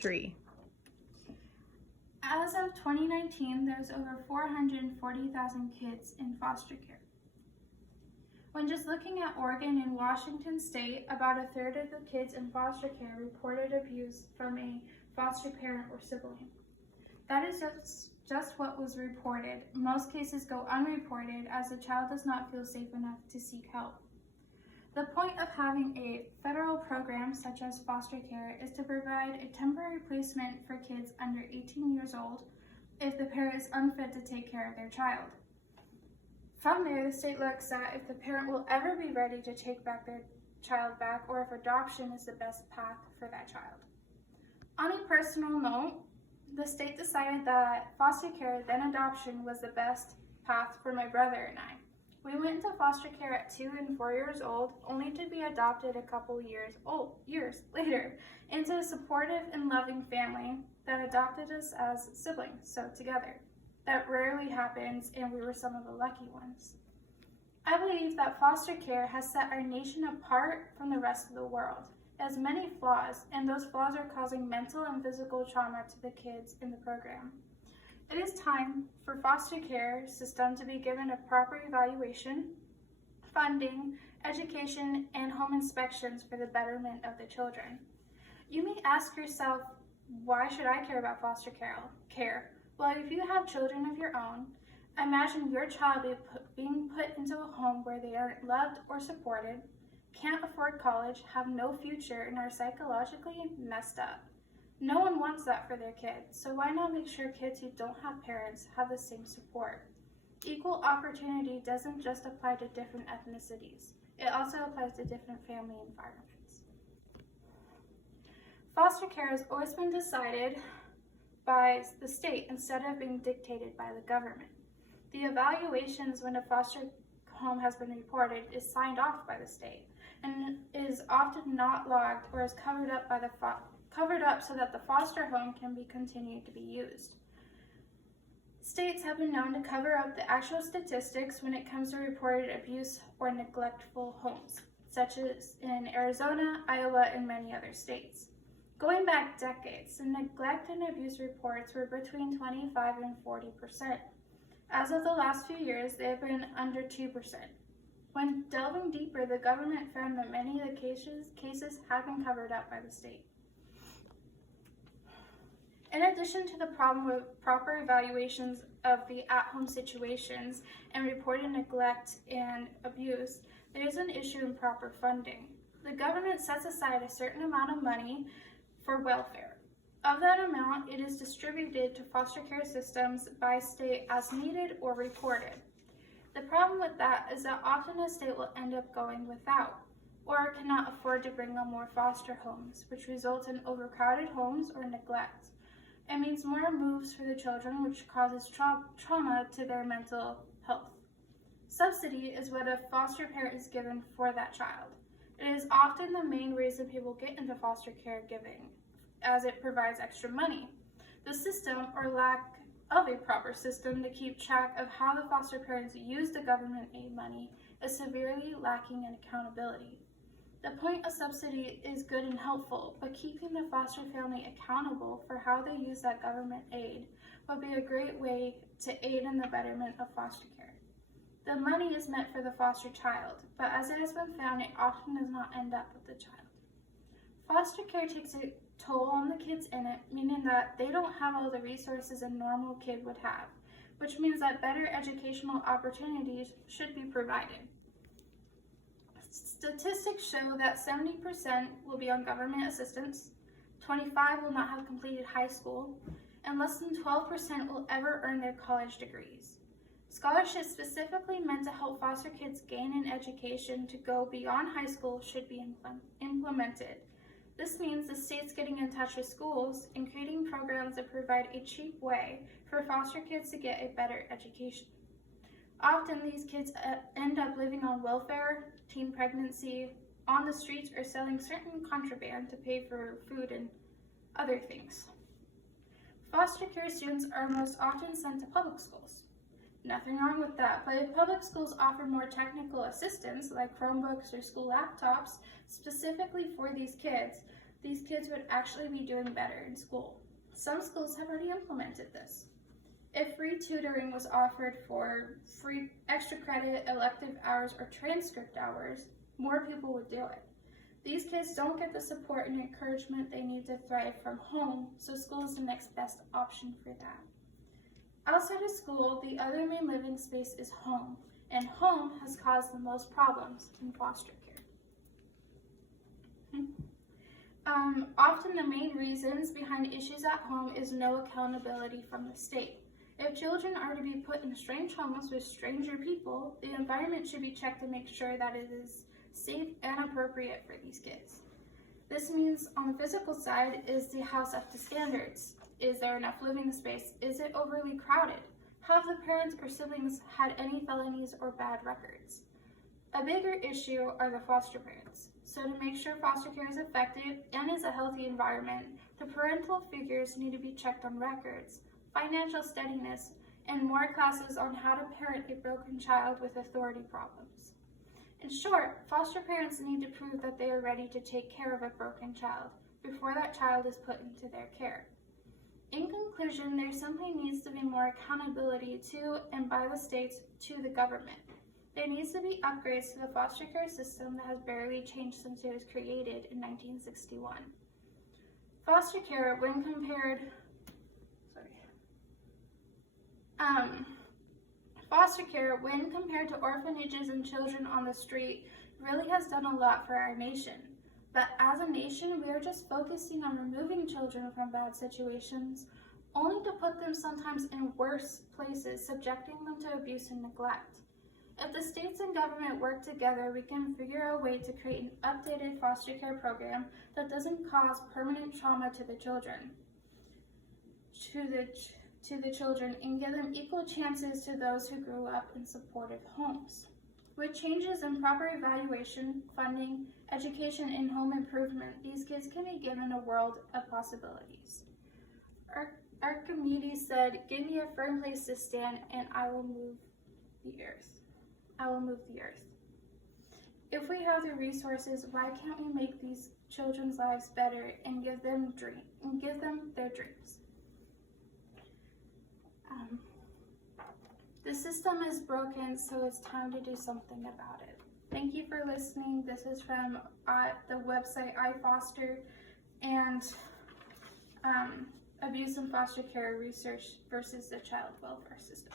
3. As of 2019, there's over 440,000 kids in foster care. When just looking at Oregon and Washington State, about a third of the kids in foster care reported abuse from a foster parent or sibling. That is just what was reported. Most cases go unreported as the child does not feel safe enough to seek help. The point of having a federal program such as foster care is to provide a temporary placement for kids under 18 years old if the parent is unfit to take care of their child. From there, the state looks at if the parent will ever be ready to take back their child back or if adoption is the best path for that child. On a personal note, the state decided that foster care, then adoption, was the best path for my brother and I. We went into foster care at 2 and 4 years old, only to be adopted a couple years later into a supportive and loving family that adopted us as siblings, so together. That rarely happens, and we were some of the lucky ones. I believe that foster care has set our nation apart from the rest of the world. It has many flaws, and those flaws are causing mental and physical trauma to the kids in the program. It is time for foster care system to be given a proper evaluation, funding, education, and home inspections for the betterment of the children. You may ask yourself, why should I care about foster care? Well, if you have children of your own, imagine your child being put into a home where they aren't loved or supported, can't afford college, have no future, and are psychologically messed up. No one wants that for their kids, so why not make sure kids who don't have parents have the same support? Equal opportunity doesn't just apply to different ethnicities. It also applies to different family environments. Foster care has always been decided by the state instead of being dictated by the government. The evaluations when a foster home has been reported is signed off by the state and is often not logged or is covered up so that the foster home can be continued to be used. States have been known to cover up the actual statistics when it comes to reported abuse or neglectful homes, such as in Arizona, Iowa, and many other states. Going back decades, the neglect and abuse reports were between 25 and 40%. As of the last few years, they have been under 2%. When delving deeper, the government found that many of the cases have been covered up by the state. In addition to the problem with proper evaluations of the at-home situations and reported neglect and abuse, there is an issue in proper funding. The government sets aside a certain amount of money for welfare. Of that amount, it is distributed to foster care systems by state as needed or reported. The problem with that is that often a state will end up going without or cannot afford to bring on more foster homes, which results in overcrowded homes or neglect. It means more moves for the children, which causes trauma to their mental health. Subsidy is what a foster parent is given for that child. It is often the main reason people get into foster care giving, as it provides extra money. The system, or lack of a proper system to keep track of how the foster parents use the government aid money, is severely lacking in accountability. The point of subsidy is good and helpful, but keeping the foster family accountable for how they use that government aid would be a great way to aid in the betterment of foster care. The money is meant for the foster child, but as it has been found, it often does not end up with the child. Foster care takes a toll on the kids in it, meaning that they don't have all the resources a normal kid would have, which means that better educational opportunities should be provided. Statistics show that 70% will be on government assistance, 25% will not have completed high school, and less than 12% will ever earn their college degrees. Scholarships specifically meant to help foster kids gain an education to go beyond high school should be implemented. This means the state's getting in touch with schools and creating programs that provide a cheap way for foster kids to get a better education. Often these kids end up living on welfare, teen pregnancy, on the streets, or selling certain contraband to pay for food and other things. Foster care students are most often sent to public schools. Nothing wrong with that, but if public schools offer more technical assistance like Chromebooks or school laptops specifically for these kids, these kids would actually be doing better in school. Some schools have already implemented this. If free tutoring was offered for free extra credit, elective hours, or transcript hours, more people would do it. These kids don't get the support and encouragement they need to thrive from home, so school is the next best option for that. Outside of school, the other main living space is home, and home has caused the most problems in foster care. Often the main reasons behind issues at home is no accountability from the state. If children are to be put in strange homes with stranger people, the environment should be checked to make sure that it is safe and appropriate for these kids. This means on the physical side, is the house up to standards? Is there enough living space? Is it overly crowded? Have the parents or siblings had any felonies or bad records? A bigger issue are the foster parents. So to make sure foster care is effective and is a healthy environment, the parental figures need to be checked on records, financial steadiness, and more classes on how to parent a broken child with authority problems. In short, foster parents need to prove that they are ready to take care of a broken child before that child is put into their care. In conclusion, there simply needs to be more accountability to and by the states to the government. There needs to be upgrades to the foster care system that has barely changed since it was created in 1961. Foster care, when compared to orphanages and children on the street, really has done a lot for our nation. But as a nation, we are just focusing on removing children from bad situations, only to put them sometimes in worse places, subjecting them to abuse and neglect. If the states and government work together, we can figure out a way to create an updated foster care program that doesn't cause permanent trauma to the children, and give them equal chances to those who grew up in supportive homes. With changes in proper evaluation, funding, education, and home improvement, these kids can be given a world of possibilities. Archimedes said, "Give me a firm place to stand, and I will move the earth." If we have the resources, why can't we make these children's lives better and give them their dreams? The system is broken, so it's time to do something about it. Thank you for listening. This is from the website iFoster and Abuse in Foster Care Research versus the Child Welfare System.